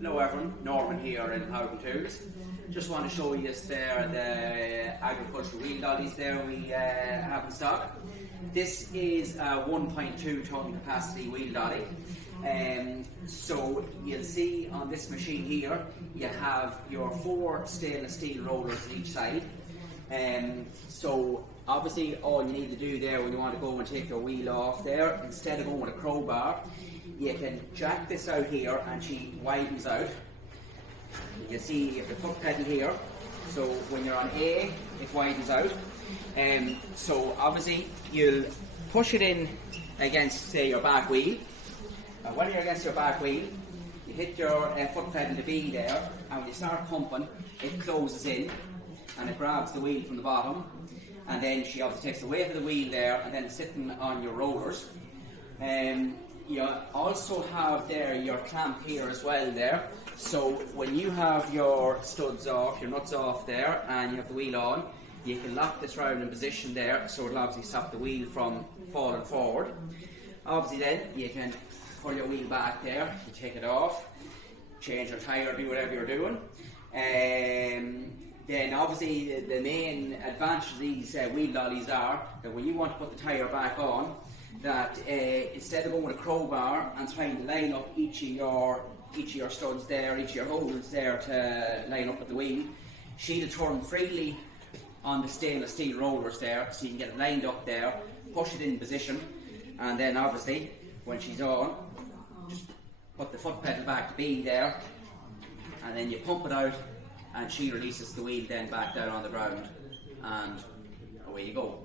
Hello everyone, Norman here in Howden Tools. Just want to show you there the agricultural wheel dollies there we have in stock. This is a 1.2 ton capacity wheel dolly. So you'll see on this machine here you have your 4 stainless steel rollers on each side. So obviously all you need to do there when you want to go and take your wheel off there, instead of going with a crowbar, you can jack this out here and she widens out. You see you have the foot pedal here, so when you're on A it widens out. So obviously you'll push it in against, say, your back wheel. When you're against your back wheel, you hit your foot pedal to B there, and when you start pumping it closes in and it grabs the wheel from the bottom, and then she obviously takes the weight of the wheel there and then it's sitting on your rollers. You also have there your clamp here as well there, so when you have your studs off, your nuts off there, and you have the wheel on, you can lock this round in position there, so it'll obviously stop the wheel from falling forward. Obviously then you can pull your wheel back there, you take it off, change your tyre, do whatever you're doing. Then obviously the main advantage of these wheel dollies are that when you want to put the tyre back on, that instead of going with a crowbar and trying to line up each of your studs there, each of your holes there to line up with the wheel, she'll turn freely on the stainless steel rollers there, so you can get it lined up there, push it in position, and then obviously when she's on, just put the foot pedal back to B there, and then you pump it out and she releases the wheel then back down on the ground, and away you go.